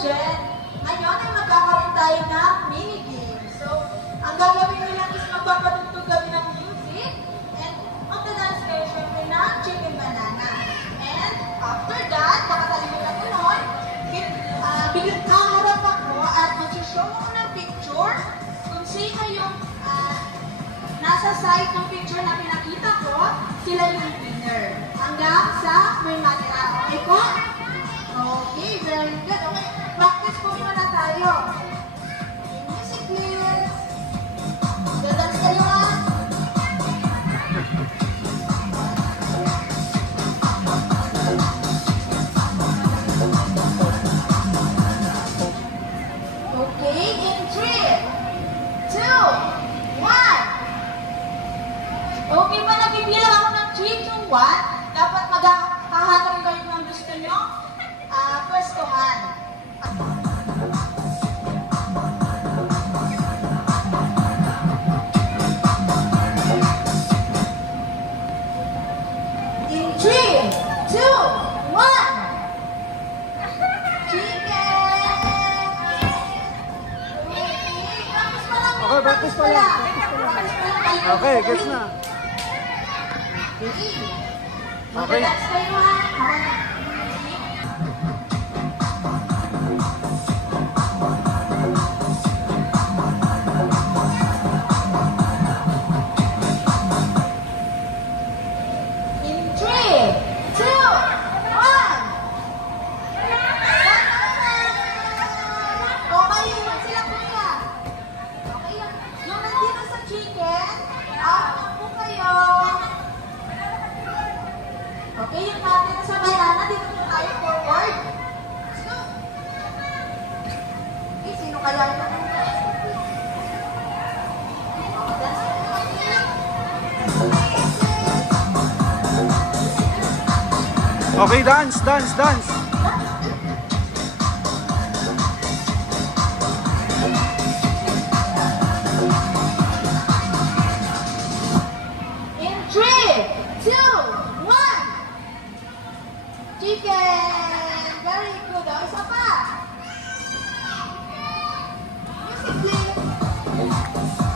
Jen. Ngayon ay magkakaroon tayo ng mini-game. So, ang gagawin nyo lang is magpapatugtog kami ng music and magdadance kayo syempre ng chicken banana. And after that, nakakalimutan ko nun, biglang kaharap ako at mag-show ako ng picture kung sino yung nasa side ng picture na pinakita ko, sila yung winner. Hanggang sa may matira. Okay po? Okay, very good. Okay, practice po muna tayo. Okay, music please. Dadance kayo ha? Okay, in 3, 2, 1. Okay pa, nabibilang ako ng 3, 2, 1. Dapat maghahanap kayo ng gusto nyo. Pwestuhan. In 3, 2, 1. Chicken! Okay, practice pa lang. Okay, gets na. Okay. That's kayo ha. Okay, yung natin sa banana, dito po tayo forward. Let's go! Okay, sino kaya ito? Okay, dance, dance, dance. In 3, 2, 1. Chicken! Very good. O, isa pa. Music please.